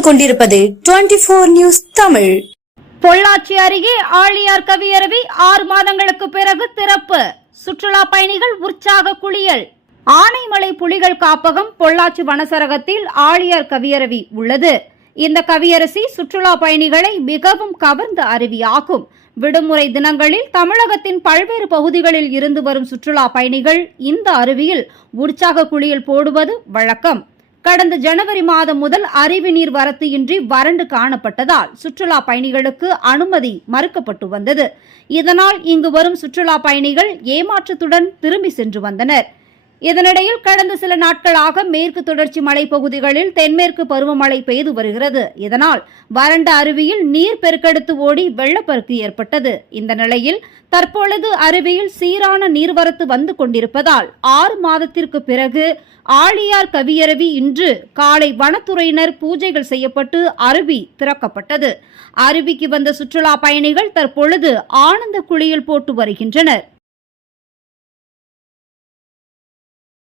பார்த்துக் கொண்டிருப்பது 24 நியூஸ் தமிழ். பொள்ளாச்சி அருகே ஆழியார் கவியரவி 6 மாதங்களுக்கு பிறகு திறப்பு. சுற்றுலா பயணிகள் உற்சாக குளியல். ஆனைமலை புலிகள் காப்பகம் பொள்ளாச்சி வனசரகத்தில் ஆழியார் கவியரவி உள்ளது. இந்த கவியரசி சுற்றுலா பயணிகளை மிகவும் கவர்ந்த அருவியாகும். விடுமுறை தினங்களில் தமிழகத்தின் பல்வேறு பகுதிகளில் இருந்து வரும் சுற்றுலா பயணிகள் இந்த அருவியில் உற்சாக குளியல் போடுவது வழக்கம். கடந்த ஜனவரி மாதம் முதல் அருவி நீர் வரத்து இன்றி வறண்டு காணப்பட்டதால் சுற்றுலா பயணிகளுக்கு அனுமதி மறுக்கப்பட்டு வந்தது. இதனால் இங்கு வரும் சுற்றுலா பயணிகள் ஏமாற்றத்துடன் திரும்பி சென்று வந்தனர். இதனிடையில் கடந்த சில நாட்களாக மேற்கு தொடர்ச்சி மலைப்பகுதிகளில் தென்மேற்கு பருவமழை பெய்து வருகிறது. இதனால் வறண்ட அருவியில் நீர் பெருக்கெடுத்து ஓடி வெள்ளப்பெருக்கு ஏற்பட்டது. இந்த நிலையில் தற்பொழுது அருவியில் சீரான நீர்வரத்து வந்து கொண்டிருப்பதால் 6 மாதத்திற்கு பிறகு ஆழியார் கவியரவி இன்று காலை வனத்துறையினர் பூஜைகள் செய்யப்பட்டு அருவி திறக்கப்பட்டது. அருவிக்கு வந்த சுற்றுலா பயணிகள் தற்பொழுது ஆனந்த குளியல் போட்டு வருகின்றனர்.